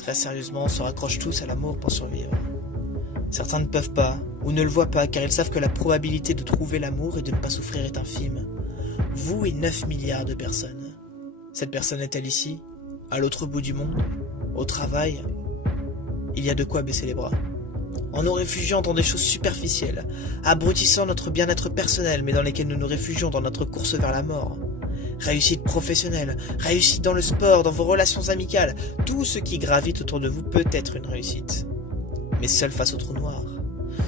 Très sérieusement, se raccrochent tous à l'amour pour survivre. Certains ne peuvent pas, ou ne le voient pas, car ils savent que la probabilité de trouver l'amour et de ne pas souffrir est infime. Vous et 9 milliards de personnes. Cette personne est-elle ici, à l'autre bout du monde, au travail? Il y a de quoi baisser les bras. En nous réfugiant dans des choses superficielles, abrutissant notre bien-être personnel, mais dans lesquelles nous nous réfugions dans notre course vers la mort. Réussite professionnelle, réussite dans le sport, dans vos relations amicales, tout ce qui gravite autour de vous peut être une réussite. Mais seul face au trou noir,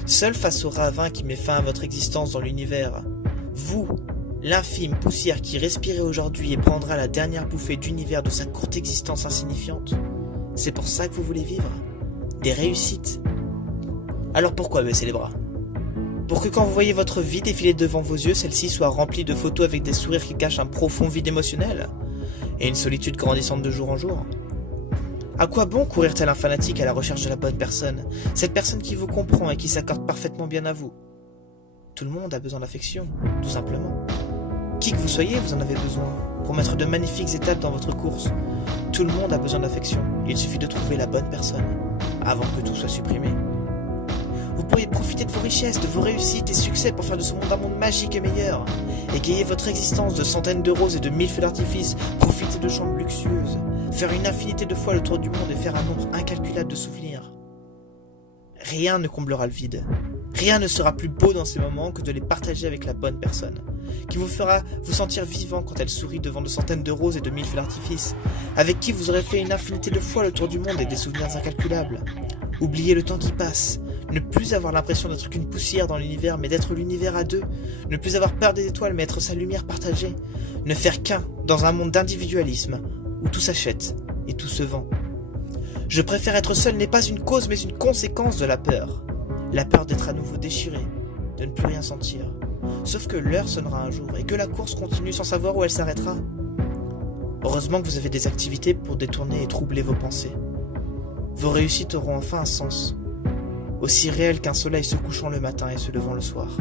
seul face au ravin qui met fin à votre existence dans l'univers, vous, l'infime poussière qui respirez aujourd'hui et prendra la dernière bouffée d'univers de sa courte existence insignifiante, c'est pour ça que vous voulez vivre? Des réussites? Alors pourquoi baisser les bras? Pour que quand vous voyez votre vie défiler devant vos yeux, celle-ci soit remplie de photos avec des sourires qui cachent un profond vide émotionnel et une solitude grandissante de jour en jour. À quoi bon courir tel un fanatique à la recherche de la bonne personne, cette personne qui vous comprend et qui s'accorde parfaitement bien à vous? Tout le monde a besoin d'affection, tout simplement. Qui que vous soyez, vous en avez besoin pour mettre de magnifiques étapes dans votre course. Tout le monde a besoin d'affection, il suffit de trouver la bonne personne avant que tout soit supprimé. Vous pourriez profiter de vos richesses, de vos réussites et succès pour faire de ce monde un monde magique et meilleur. Égayer votre existence de centaines de roses et de 1000 feux d'artifice, profiter de chambres luxueuses, faire une infinité de fois le tour du monde et faire un nombre incalculable de souvenirs. Rien ne comblera le vide. Rien ne sera plus beau dans ces moments que de les partager avec la bonne personne, qui vous fera vous sentir vivant quand elle sourit devant de centaines de roses et de 1000 feux d'artifice, avec qui vous aurez fait une infinité de fois le tour du monde et des souvenirs incalculables. Oubliez le temps qui passe, ne plus avoir l'impression d'être qu'une poussière dans l'univers, mais d'être l'univers à deux, ne plus avoir peur des étoiles, mais être sa lumière partagée, ne faire qu'un dans un monde d'individualisme, où tout s'achète et tout se vend. Je préfère être seul n'est pas une cause, mais une conséquence de la peur d'être à nouveau déchiré, de ne plus rien sentir. Sauf que l'heure sonnera un jour, et que la course continue sans savoir où elle s'arrêtera. Heureusement que vous avez des activités pour détourner et troubler vos pensées. Vos réussites auront enfin un sens, aussi réel qu'un soleil se couchant le matin et se levant le soir.